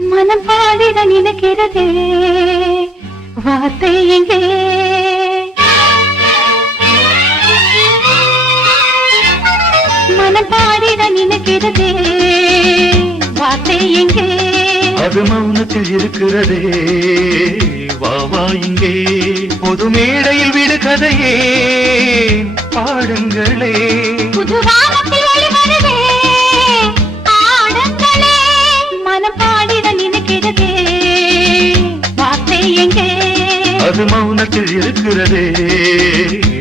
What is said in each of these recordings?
மனம் பாடிட நினைக்கிறதே வார்த்தை எங்கே மனம் பாடிட நினைக்கிறதே வார்த்தை எங்கே அது மௌனத்தில் இருக்கிறதே வா வா இங்கே பொது மேடையில் விடு கதையே பாடுங்களே புது வானத்தில் ஒளி வருதே ஆடுங்களே மனம் பாடிட நினைக்கிறதே வார்த்தை எங்கே அது மௌனத்தில் இருக்கிறதே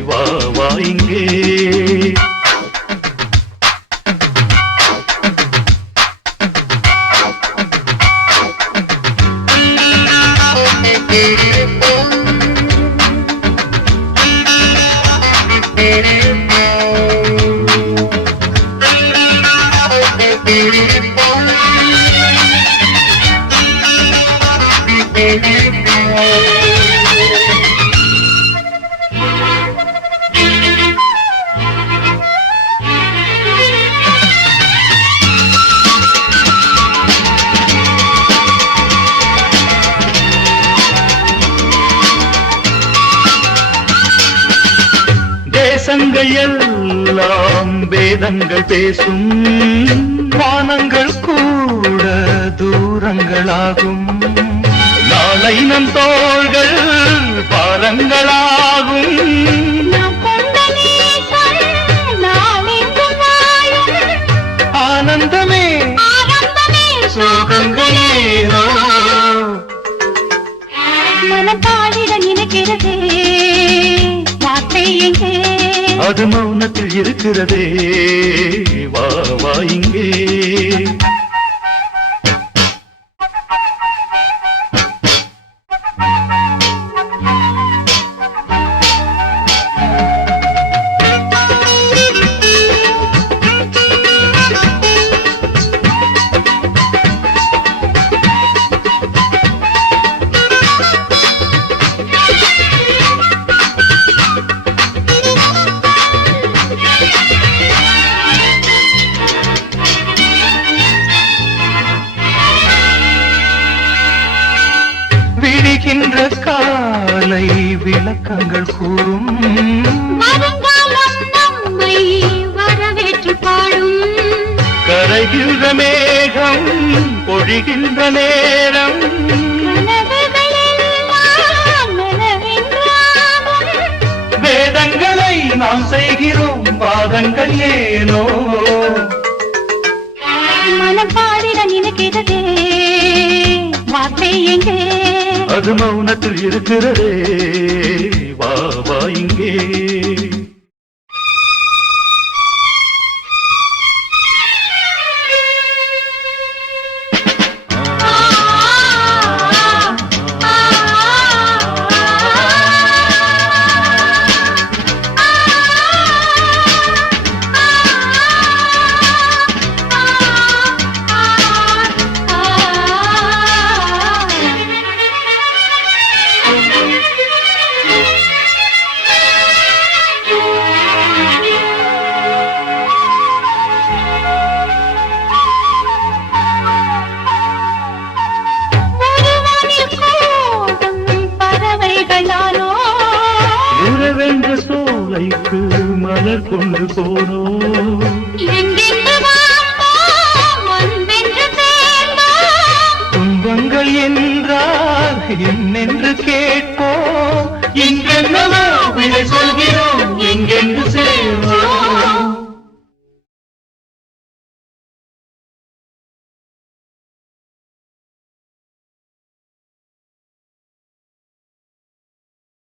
வா வா இங்கே தேசங்கள் எல்லாம் வேதங்கள் பேசும் வானங்கள் கூட தூரங்களாகும் நாளை நம் தோள்கள் பாரங்களாகும் ஆனந்தமே சோகங்களேனோ மனம் பாடிட நினைக்கிறதே வார்த்தை எங்கே அது மௌனத்தில் இருக்கிறதே வா வா இங்கே விடுகின்ற காலை விளக்கங்கள் கூறும் வருங்காலம் நம்மை வரவேற்று பாடும் கரைகின்ற மேகம் பொழிகின்ற நேரம் வேதங்களை நாம் செய்கிறோம் வாதங்கள் ஏனோ மனம் பாடிட நினைக்கிறதே வார்த்தை எங்கே அது மௌனத்தில் இருக்கிறதே வா வா இங்கே உறவென்ற சோலைக்கு மலர் கொண்டு போனோ துன்பங்கள் என்றால் என்னென்று கேட்போம் இன்றென்னவோ விடை சொல்கிறோம்